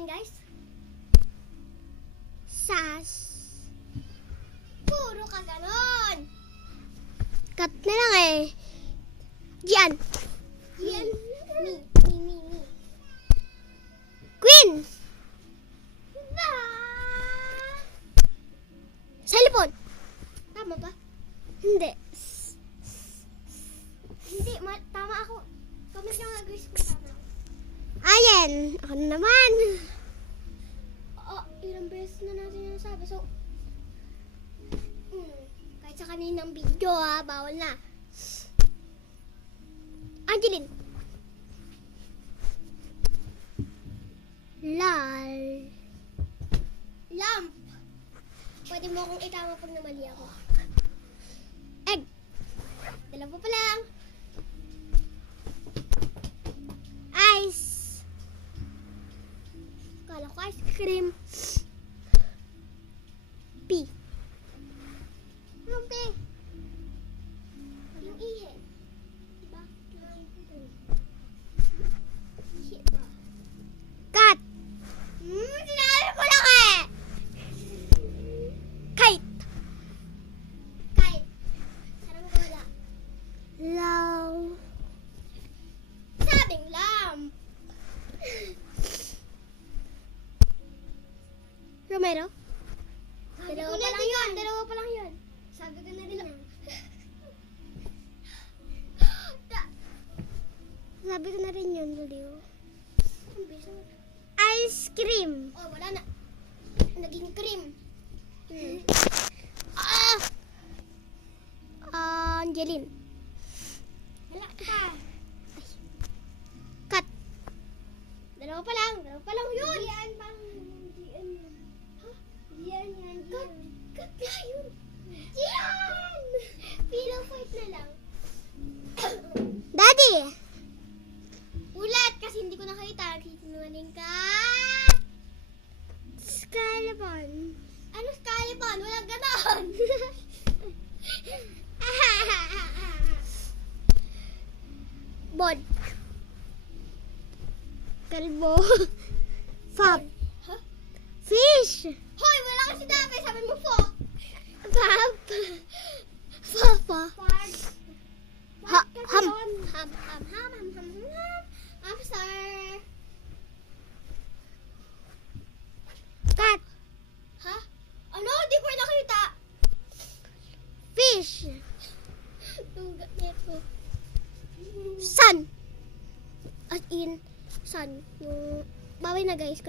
yan, guys. Sas. Puro ka ganon. Cut na lang eh. Gian. Gian. Me. Queen. Cellphone. Tama ba? Hindi. Hindi, tama ako. Comment nyo nga guys kung tama ako. Ayan. Ako na naman. Ilang beses na natin yung sabi. So, kahit sa kaninang video bawal na. Angeline. Lal. Lamp. Pwede mo akong itama pag namali ako. Egg. Dalawa pa lang. Ice. Kala ko ice cream. P. Anong P? Yung ihe. Diba? Shit ba? Cat. Sinabi ko lang eh. Kite. Kite. Saranggola. Lamp. Sabing lamp. Romero? Dalawa pa lang yun. Sabi ko na rin yan. Sabi ko na rin yun, Lulio. Ice cream. Oh, wala na. Naging cream. Angeline. Wala ka. Cut. Dalawa pa lang yun. Diyan pang diyan yun. Diyan yan. Cut na yun. Diyan! Pillow fight na lang. Daddy! Ulat kasi hindi ko nakita. Sinungaling ka. Scalibon. Ano Scalibon? Walang ganon. Bod. Kalbo. Fab. Huh? Fish. Hoy, wala kasi dapat. Sabi mo po. Fab. Papa. Ham. Hamster. Cat. Ha? Ano? Di ko nakita. Fish. Tugat nito. Sun. As in, sun. Yung bawal na guys kasi